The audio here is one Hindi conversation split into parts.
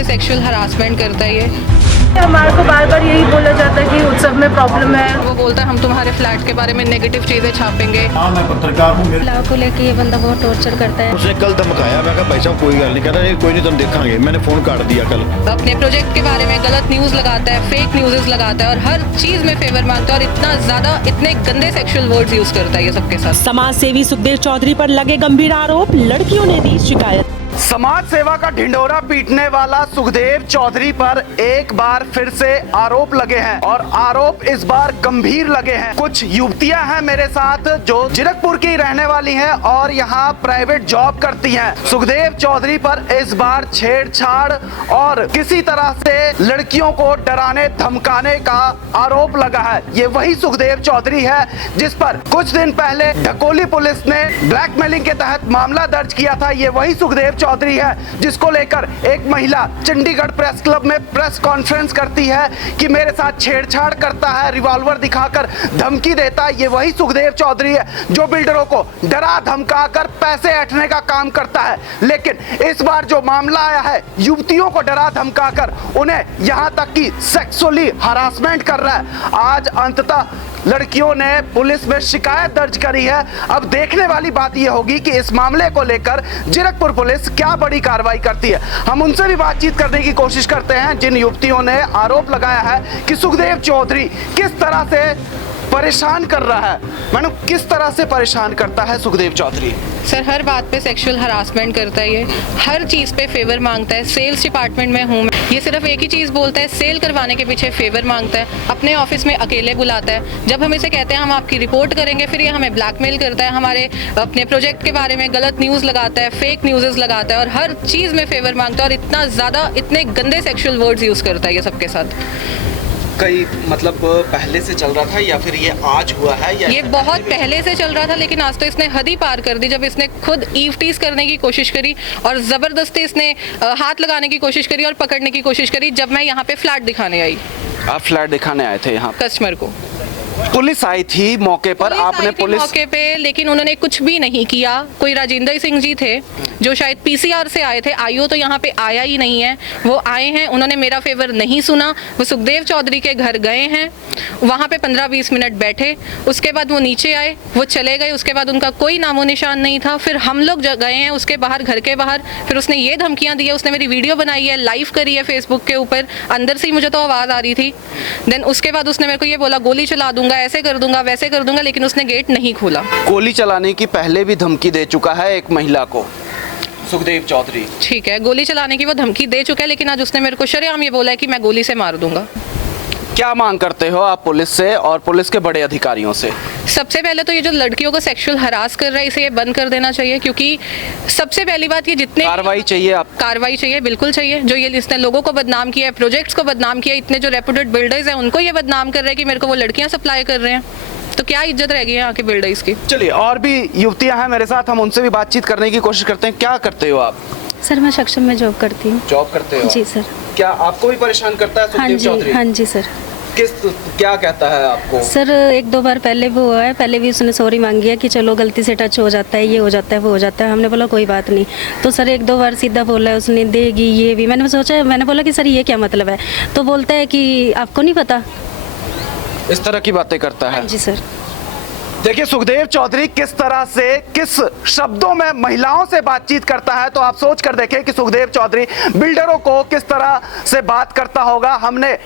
पे सेक्सुअल हरासमेंट करता है। ये हमारे को बार बार यही बोला जाता है कि उत्सव में प्रॉब्लम है। वो बोलता है हम तुम्हारे फ्लैट के बारे में नेगेटिव चीजें छापेंगे। हाँ, मैं पत्रकार हूँ। महिलाओं को लेकर ये बंदा बहुत टॉर्चर करता है। उसने कल धमकाया, मैं कहा भाई साहब कोई गल नहीं, कहता नहीं कोई नहीं तुम देखेंगे, मैंने फोन काट दिया कल। अपने प्रोजेक्ट के बारे में गलत न्यूज लगाता है, फेक न्यूज़ लगाता है और हर चीज में फेवर मांगता है और इतना ज्यादा इतने गंदे सेक्सुअल वर्ड्स यूज करता है ये सबके साथ। समाज सेवी सुखदेव चौधरी पर लगे गंभीर आरोप, लड़कियों ने दी शिकायत। समाज सेवा का ढिंढोरा पीटने वाला सुखदेव चौधरी पर एक बार फिर से आरोप लगे हैं और आरोप इस बार गंभीर लगे हैं। कुछ युवतियां हैं मेरे साथ जो जीरकपुर की रहने वाली हैं और यहां प्राइवेट जॉब करती हैं। सुखदेव चौधरी पर इस बार छेड़छाड़ और किसी तरह से लड़कियों को डराने धमकाने का आरोप लगा है। ये वही सुखदेव चौधरी है जिस पर कुछ दिन पहले ढकोली पुलिस ने ब्लैकमेलिंग के तहत मामला दर्ज किया था। ये वही सुखदेव चौधरी है जिसको लेकर एक महिला चंडीगढ़ प्रेस क्लब में प्रेस कॉन्फ्रेंस करती है कि मेरे साथ छेड़छाड़ करता है, रिवॉल्वर दिखाकर धमकी देता है। ये वही सुखदेव चौधरी है जो बिल्डरों को डरा धमकाकर पैसे ऐंठने का काम करता है। लेकिन इस बार जो मामला आया है, युवतियों को डरा धमकाकर उन्हें यहां तक कि सेक्सुअली हरासमेंट कर रहा है। आज अंततः लड़कियों ने पुलिस में शिकायत दर्ज करी है। अब देखने वाली बात यह होगी कि इस मामले को लेकर जीरकपुर पुलिस क्या बड़ी कार्रवाई करती है। हम उनसे भी बातचीत करने की कोशिश करते हैं जिन युवतियों ने आरोप लगाया है कि सुखदेव चौधरी किस तरह से परेशान कर रहा है। मैडम, किस तरह से परेशान करता है सुखदेव चौधरी? सर, हर बात पे सेक्सुअल हरासमेंट करता है। ये हर चीज़ पे फेवर मांगता है। सेल्स डिपार्टमेंट में हूँ मैं, ये सिर्फ एक ही चीज़ बोलता है, सेल करवाने के पीछे फेवर मांगता है। अपने ऑफिस में अकेले बुलाता है। जब हम इसे कहते हैं हम आपकी रिपोर्ट करेंगे, फिर ये हमें ब्लैकमेल करता है। हमारे अपने प्रोजेक्ट के बारे में गलत न्यूज़ लगाता है, फेक न्यूज़ लगाता है और हर चीज़ में फेवर मांगता है और इतना ज़्यादा इतने गंदे सेक्सुअल वर्ड्स यूज़ करता है ये सबके साथ। कई मतलब पहले से चल रहा था या फिर ये आज हुआ है या ये बहुत पहले से चल रहा था, लेकिन आज तो इसने हद ही पार कर दी जब इसने खुद ईव टीज करने की कोशिश करी और जबरदस्ती इसने हाथ लगाने की कोशिश करी और पकड़ने की कोशिश करी जब मैं यहाँ पे फ्लैट दिखाने आई। आप फ्लैट दिखाने आए थे यहाँ? कस्टमर को पुलिस आई थी मौके पर, आपने पुलिस मौके पे, लेकिन उन्होंने कुछ भी नहीं किया। कोई राजेंद्र सिंह जी थे जो शायद पीसीआर से आए थे, आईओ तो यहाँ पे आया ही नहीं है। वो आए हैं, उन्होंने मेरा फेवर नहीं सुना। वो सुखदेव चौधरी के घर गए हैं, वहाँ पे 15-20 मिनट बैठे, उसके बाद वो नीचे आए, वो चले गए। उसके बाद उनका कोई नामो निशान नहीं था। फिर हम लोग गए हैं उसके बाहर, घर के बाहर। फिर उसने ये धमकियाँ दी है, उसने मेरी वीडियो बनाई है, लाइव करी है फेसबुक के ऊपर। अंदर से ही मुझे तो आवाज़ आ रही थी। देन उसके बाद उसने मेरे को ये बोला गोली चला दूंगा, ऐसे कर दूंगा, वैसे कर दूंगा, लेकिन उसने गेट नहीं खोला। गोली चलाने की पहले भी धमकी दे चुका है एक महिला को सुखदेव चौधरी। ठीक है, गोली चलाने की वो धमकी दे चुका है, लेकिन आज उसने मेरे को शरेआम ये बोला है कि मैं गोली से मार दूंगा। क्या मांग करते हो आप पुलिस से और पुलिस के बड़े अधिकारियों से? सबसे पहले तो ये जो लड़कियों को सेक्सुअल हरास कर रहा है, इसे ये बंद कर देना चाहिए। क्योंकि सबसे पहली बात, ये जितने कार्रवाई चाहिए, आप कार्रवाई चाहिए, बिल्कुल चाहिए। जो ये इसने लोगों को बदनाम किया है, प्रोजेक्ट्स को बदनाम किया, इतने जो रेपुटेड बिल्डर्स हैं उनको ये बदनाम कर रहे हैं कि मेरे को वो लड़कियां सप्लाई कर रहे हैं, तो क्या इज्जत रह गई है यहाँ के बिल्डर्स की। चलिए, और भी युवतियां हैं मेरे साथ, हम उनसे भी बातचीत करने की कोशिश करते हैं। क्या करते हो आप? सर, मैं सक्षम में जॉब करती हूँ। जॉब करते हो? जी सर। क्या आपको भी परेशान करता है सुखदेव चौधरी? हाँ जी सर। क्या कहता है आपको? सर, 1-2 बार पहले भी हुआ है। पहले भी उसने सॉरी मांगी है कि चलो गलती से टच हो जाता है, ये हो जाता है, वो हो जाता है। हमने बोला कोई बात नहीं। तो सर 1-2 बार सीधा बोला है उसने, देगी ये भी। मैंने सोचा, मैंने बोला कि सर ये क्या मतलब है? तो बोलता है कि आपको नहीं पता। इस तरह की बातें करता है? जी सर। देखिए सुखदेव चौधरी किस तरह से, किस शब्दों में महिलाओं से बातचीत करता है, तो आप सोच कर देखें कि सुखदेव चौधरी बिल्डरों को किस तरह से बात करता होगा। हमने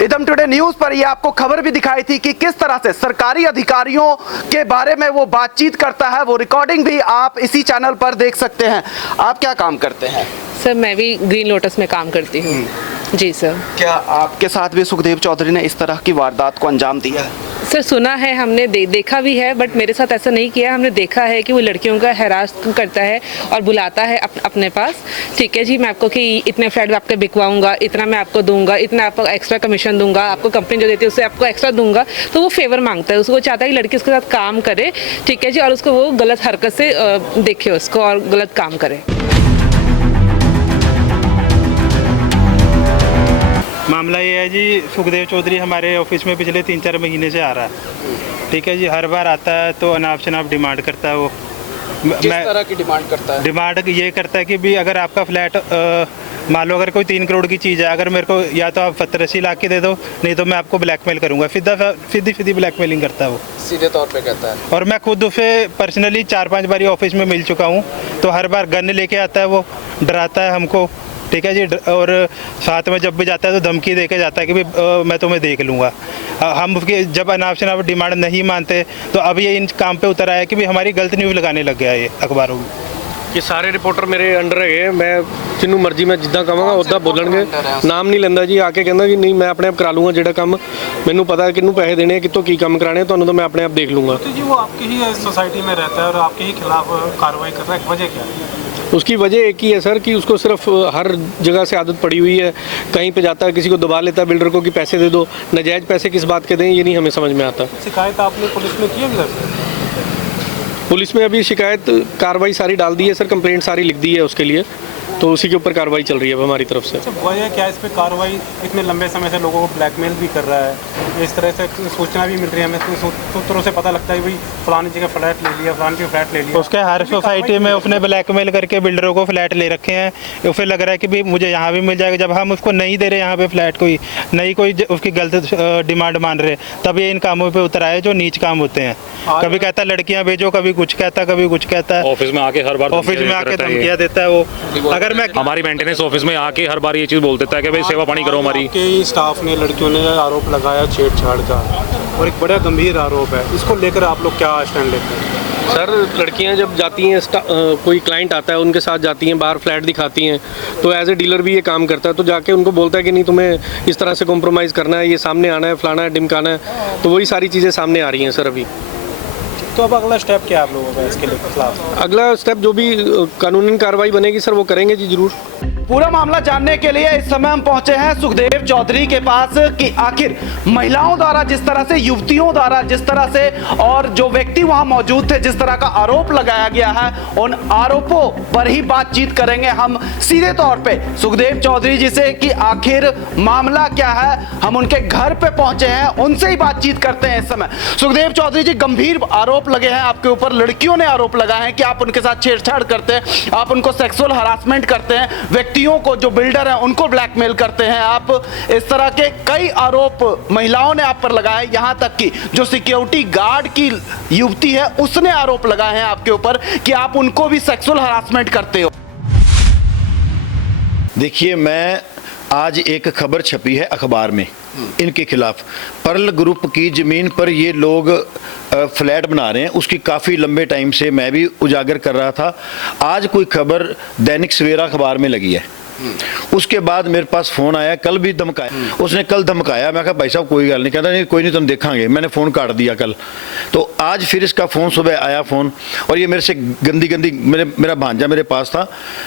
इदम टुडे न्यूज पर ये आपको खबर भी दिखाई थी कि किस तरह से सरकारी अधिकारियों के बारे में वो बातचीत करता है। वो रिकॉर्डिंग भी आप इसी चैनल पर देख सकते हैं। आप क्या काम करते हैं? सर, मैं भी ग्रीन लोटस में काम करती हूँ। जी सर। क्या आपके साथ भी सुखदेव चौधरी ने इस तरह की वारदात को अंजाम दिया है? सर, सुना है, हमने देखा भी है, बट मेरे साथ ऐसा नहीं किया। हमने देखा है कि वो लड़कियों का हैरास करता है और बुलाता है अपने पास। ठीक है जी, मैं आपको कि इतने फ्लैट आपके बिकवाऊंगा, इतना मैं आपको दूंगा, इतना आपको एक्स्ट्रा कमीशन दूंगा, आपको कंपनी जो देती है उससे आपको एक्स्ट्रा दूंगा। तो वो फेवर मांगता है, उसको चाहता है कि लड़की उसके साथ काम करे। ठीक है जी, और उसको वो गलत हरकत से देखे उसको और गलत काम करे। मामला ये है जी, सुखदेव चौधरी हमारे ऑफिस में पिछले 3-4 महीने से आ रहा है। ठीक है जी, हर बार आता है तो अनाप शनाप डिमांड करता है। वो किस तरह की डिमांड करता है? डिमांड ये करता है कि भी अगर आपका फ्लैट मान लो अगर कोई 3 करोड़ की चीज़ है, अगर मेरे को या तो आप 70-80 लाख की दे दो, नहीं तो मैं आपको ब्लैकमेल करूँगा। सीधी ब्लैकमेलिंग करता है वो, सीधे तौर पे कहता है। और मैं खुद उसे पर्सनली 4-5 बारी ऑफिस में मिल चुका हूँ, तो हर बार गन लेके आता है वो, डराता है हमको, ठीक है जी। और साथ में जब भी जाता है तो धमकी दे के जाता है कि भाई मैं तुम्हें देख लूँगा। हम उसके जब अनाप शनाप डिमांड नहीं मानते तो अब ये इन काम पे उतर आया कि भाई हमारी गलत न्यूज़ लगाने लग गया ये अखबारों में। कि सारे रिपोर्टर मेरे अंडर है, मैं जिन्हों मर्जी मैं जिद्दां कहांगा उद्दां बोलणगे, नाम नहीं लैंदा जी। आके कहंदा कि नहीं मैं अपने आप करा लूँगा जिहड़ा काम मैनूं पता है किन्नू पैसे देने, कितों की काम कराने, तुहानूं तो मैं अपने आप देख लूँगा। तो जी वो आपकी ही सोसाइटी में रहता है और आपके ही खिलाफ कार्रवाई कर रहा है, वजह क्या है? उसकी वजह एक ही है सर कि उसको सिर्फ हर जगह से आदत पड़ी हुई है, कहीं पे जाता है किसी को दबा लेता है बिल्डर को कि पैसे दे दो, नाजायज़ पैसे किस बात के दें ये नहीं हमें समझ में आता। शिकायत आपने पुलिस में की है सर? पुलिस में अभी शिकायत कार्रवाई सारी डाल दी है सर, कंप्लेंट सारी लिख दी है उसके लिए, तो उसी के ऊपर कार्रवाई चल रही है अब हमारी तरफ से। वजह क्या इस पर कार्रवाई? इतने लंबे समय से लोगों को ब्लैकमेल भी कर रहा है, इस तरह से सूचना भी मिल रही है हमें, सूत्रों से पता लगता है भाई फलानी जगह फ्लैट ले लिया, फलानी जगह फ्लैट ले लिया। उसके हर सोसाइटी में उसने ब्लैकमेल करके बिल्डरों को फ्लैट ले रखे हैं। उसे लग रहा है कि भाई मुझे यहाँ भी मिल जाएगा। जब हम उसको नहीं दे रहे यहाँ पे फ्लैट, कोई नहीं कोई उसकी गलत डिमांड मान रहे, तब ये इन कामों पे उतर आए जो नीच काम होते हैं। कभी कहता है लड़कियाँ भेजो, कभी कुछ कहता, कभी कुछ कहता है। ऑफिस में आके हर बार धमकियाँ देता है वो। अगर मैं हमारी मेंटेनेंस ऑफिस में आके हर बार ये चीज़ बोल देता है कि भाई सेवा पानी करो हमारी। कई स्टाफ ने, लड़कियों ने आरोप लगाया छेड़छाड़ का, और एक बड़ा गंभीर आरोप है, इसको लेकर आप लोग क्या स्टैंड लेते हैं? सर लड़कियां जब जाती हैं, कोई क्लाइंट आता है उनके साथ जाती हैं, बाहर फ्लैट दिखाती हैं, तो एज ए डीलर भी ये काम करता है, तो जाके उनको बोलता है कि नहीं तुम्हें इस तरह से कॉम्प्रोमाइज़ करना है, ये सामने आना है, फलाना है, ढिमकाना है, तो वही सारी चीज़ें सामने आ रही हैं सर अभी। तो अब अगला स्टेप क्या है आप लोगों का इसके लिए खिलाफ? अगला स्टेप जो भी कानूनी कार्रवाई बनेगी सर वो करेंगे जी जरूर। पूरा मामला जानने के लिए इस समय हम पहुंचे हैं सुखदेव चौधरी के पास कि आखिर महिलाओं द्वारा जिस तरह से, युवतियों द्वारा जिस तरह से, और जो व्यक्ति वहां मौजूद थे जिस तरह का आरोप लगाया गया है, उन आरोपों पर ही बातचीत करेंगे हम सीधे तौर पे सुखदेव चौधरी जी से कि आखिर मामला क्या है। हम उनके घर पे पहुंचे हैं, उनसे ही बातचीत करते हैं इस समय। सुखदेव चौधरी जी, गंभीर आरोप लगे हैं आपके ऊपर, लड़कियों ने आरोप लगाए हैं कि आप उनके साथ छेड़छाड़ करते हैं, आप उनको सेक्सुअल हरासमेंट करते हैं, व्यक्तियों को, जो बिल्डर हैं उनको ब्लैकमेल करते हैं आप। इस तरह के कई आरोप महिलाओं ने आप पर लगाए, यहां तक कि जो सिक्योरिटी गार्ड की युवती है उसने आरोप लगाए हैं आपके ऊपर कि आप उनको भी सेक्सुअल हरासमेंट करते हो। देखिए, मैं आज एक खबर छपी है अखबार में इनके खिलाफ। पर्ल ग्रुप की ज़मीन पर ये लोग फ्लैट बना रहे हैं, उसकी काफ़ी लंबे टाइम से मैं भी उजागर कर रहा था। आज कोई खबर दैनिक सवेरा अखबार में लगी है, उसके बाद मेरे पास फ़ोन आया, कल भी धमकाया उसने, कल धमकाया। मैं कहा भाई साहब कोई गल नहीं, कहता नहीं कोई नहीं तुम देखेंगे, मैंने फ़ोन काट दिया कल। तो आज फिर इसका फ़ोन सुबह आया फ़ोन, और ये मेरे से गंदी मेरा भांजा मेरे पास था,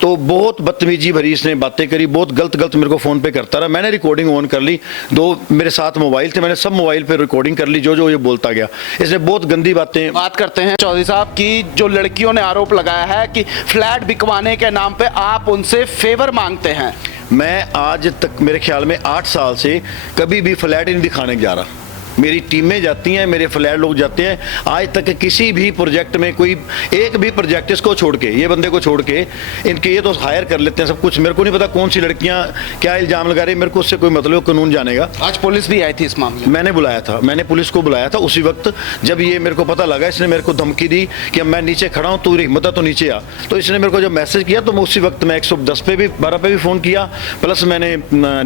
तो बहुत बदतमीजी भरी इसने बातें करी, बहुत गलत मेरे को फ़ोन पे करता रहा। मैंने रिकॉर्डिंग ऑन कर ली, 2 मेरे साथ मोबाइल थे, मैंने सब मोबाइल पर रिकॉर्डिंग कर ली, जो ये बोलता गया। इसने बहुत गंदी बातें। बात करते हैं चौधरी साहब की, जो लड़कियों ने आरोप लगाया है कि फ्लैट बिकवाने के नाम पे आप उनसे फेवर मांगते हैं। मैं आज तक मेरे ख्याल में 8 साल से कभी भी फ्लैट नहीं दिखाने जा रहा। मेरी टीमें जाती हैं, मेरे फ्लैट लोग जाते हैं, आज तक किसी भी प्रोजेक्ट में कोई एक भी प्रोजेक्ट इसको छोड़ के, ये बंदे को छोड़ के, इनके ये तो हायर कर लेते हैं सब कुछ। मेरे को नहीं पता कौन सी लड़कियां क्या इल्ज़ाम लगा रही, मेरे को उससे कोई मतलब, कानून जानेगा। आज पुलिस भी आई थी इस मामले में, मैंने बुलाया था, मैंने पुलिस को बुलाया था उसी वक्त जब ये मेरे को पता लगा। इसने मेरे को धमकी दी कि मैं नीचे खड़ा हूँ, तू हिम्मत तो नीचे आ। तो इसने मेरे को जब मैसेज किया तो मैं उसी वक्त मैं 110 पे भी 12 पे भी फ़ोन किया, प्लस मैंने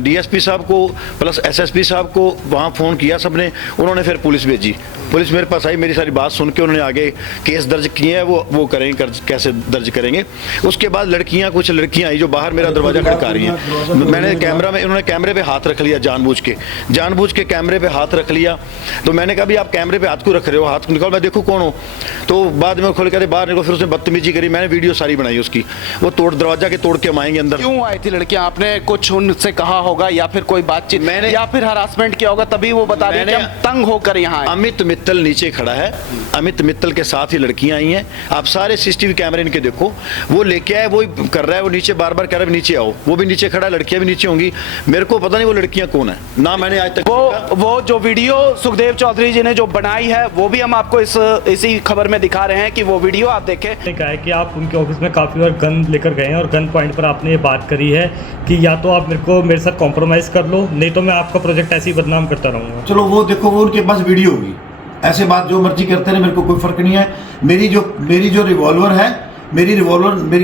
DSP साहब को, प्लस SSP साहब को वहाँ फ़ोन किया सबने। उन्होंने फिर पुलिस भेजी, पुलिस मेरे पास आई, मेरी सारी बात सुन के उन्होंने आगे केस दर्ज किए हैं, वो करेंगे, कैसे दर्ज करेंगे। उसके बाद कुछ लड़कियां आई जो बाहर मेरा दरवाज़ा खड़का रही हैं। मैंने कैमरा में, इन्होंने कैमरे पे हाथ रख लिया जानबूझ के कैमरे पे हाथ रख लिया। तो मैंने कहा भी आप कैमरे पे हाथ क्यों रख रहे हो, हाथ निकालो मैं देखूँ कौन हो। तो बाद में खोल के बाहर निकलो, फिर उसने बदतमीजी करी, मैंने वीडियो सारी बनाई उसकी। वो दरवाजा के तोड़ के हम आएंगे अंदर। क्यों आई थी लड़कियां? आपने कुछ उनसे कहा होगा या फिर कोई बातचीत, मैंने, या फिर हरासमेंट किया होगा, तभी वो बता रही कि हम तंग होकर यहाँ आए? अमित मित्तल नीचे खड़ा है, अमित मित्तल के साथ ही लड़कियां आई हैं। आप सारे सीसीटीवी कैमरे इनके देखो, वो लेके आए, वो कर रहा है, वो नीचे बार बार कह रहा है नीचे आओ, वो भी नीचे खड़ा है, लड़कियां भी नीचे होंगी। मेरे को पता नहीं वो लड़कियां कौन है, ना मैंने आज तक वो जो वीडियो सुखदेव चौधरी जी ने जो बनाई है वो भी हम आपको इसी खबर में दिखा रहे हैं कि वो वीडियो आप देखें। कहा है कि आप उनके ऑफिस में काफ़ी बार गन लेकर गए हैं और गन पॉइंट पर आपने ये बात करी है कि या तो आप मेरे साथ कॉम्प्रोमाइज़ कर लो, नहीं तो मैं आपका प्रोजेक्ट ऐसे ही बदनाम करता रहूँगा। चलो वो देखो, वो उनके पास वीडियो होगी, ऐसे बात जो मर्जी करते रहे, मेरे को कोई फर्क नहीं है। मेरी जो रिवॉल्वर है, मेरी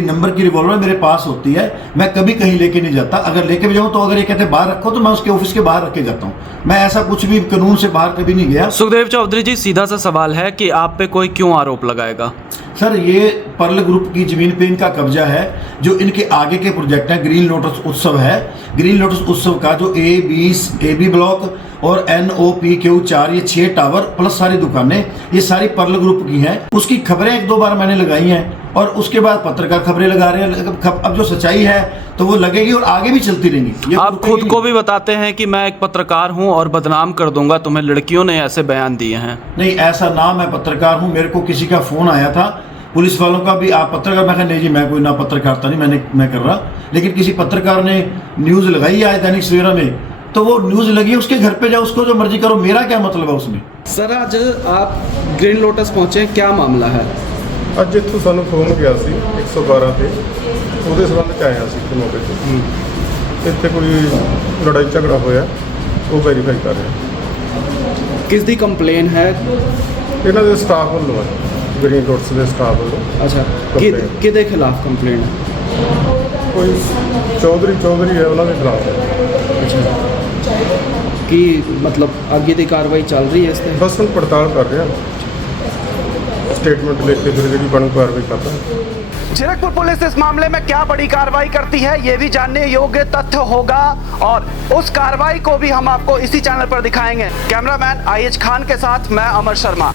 नंबर की रिवॉल्वर मेरे पास होती है, मैं कभी कहीं लेके नहीं जाता। अगर लेके भी जाऊँ तो अगर ये कहते बाहर रखो तो मैं उसके ऑफिस के बाहर रख के जाता हूँ। मैं ऐसा कुछ भी कानून से बाहर कभी नहीं गया। सुखदेव चौधरी जी, सीधा सा सवाल है कि आप पे कोई क्यों आरोप लगाएगा? सर, ये पर्ल ग्रुप की जमीन पे इनका कब्जा है। जो इनके आगे के प्रोजेक्ट हैं, ग्रीन लोटस उत्सव है, ग्रीन लोटस उत्सव का जो ए बी ब्लॉक और NOPQ4 ये 6 टावर प्लस सारी दुकानें, ये सारी पर्ल ग्रुप की हैं। उसकी खबरें 1-2 बार मैंने लगाई हैं और उसके बाद पत्रकार खबरें लगा रहे हैं। अब जो सच्चाई है तो वो लगेगी और आगे भी चलती रहेंगी। आप खुद को भी बताते हैं कि मैं एक पत्रकार हूं और बदनाम कर दूंगा, तुम्हें लड़कियों ने ऐसे बयान दिए हैं। नहीं, ऐसा ना, मैं पत्रकार हूँ। मेरे को किसी का फोन आया था पुलिस वालों का भी, आप पत्रकार? मैं कहा नहीं जी, मैं कोई ना पत्रकारिता नहीं मैं कर रहा। लेकिन किसी पत्रकार ने न्यूज़ लगाई आज दैनिक सवेरा में, तो वो न्यूज़ लगी, उसके घर पे जाओ, उसको जो मर्जी करो, मेरा क्या मतलब है उसमें? सर, आज आप ग्रीन लोटस पहुंचे, क्या मामला है? ਅੱਜ ਇੱਥੋਂ ਸਾਨੂੰ ਫੋਨ ਗਿਆ ਸੀ 112 ਤੇ, ਉਹਦੇ ਸੰਬੰਧ ਚ ਆਇਆ ਸੀ ਮੌਕੇ ਤੇ। ਇੱਥੇ ਕੋਈ ਲੜਾਈ ਝਗੜਾ ਹੋਇਆ, ਉਹ ਵੈਰੀਫਾਈ ਕਰ ਰਹੇ। ਕਿਸ ਦੀ ਕੰਪਲੇਨ ਹੈ? ਇਹਨਾਂ ਦੇ ਸਟਾਫ ਵੱਲੋਂ ਹੈ, ਗ੍ਰੀਨ ਲੋਟਸ ਦੇ ਸਟਾਫ ਵੱਲੋਂ। ਅੱਛਾ, ਕਿਹਦੇ ਖਿਲਾਫ ਕੰਪਲੇਨ ਹੈ? ਕੋਈ ਚੌਧਰੀ ਹੈ, ਉਹਨਾਂ ਦੇ ਖਿਲਾਫ ਹੈ। ਅੱਛਾ, ਕੀ ਮਤਲਬ ਅੱਗੇ ਦੀ ਕਾਰਵਾਈ ਚੱਲ ਰਹੀ ਹੈ ਇਸ ਤੇ? ਬਸ ਹੁਣ ਪੜਤਾਲ ਕਰ ਰਹੇ ਹਾਂ, स्टेटमेंट लेके फिर जी बड़ी कार्रवाई करता है। जीरकपुर पुलिस इस मामले में क्या बड़ी कार्रवाई करती है ये भी जानने योग्य तथ्य होगा और उस कार्रवाई को भी हम आपको इसी चैनल पर दिखाएंगे। कैमरामैन IH खान के साथ मैं अमर शर्मा।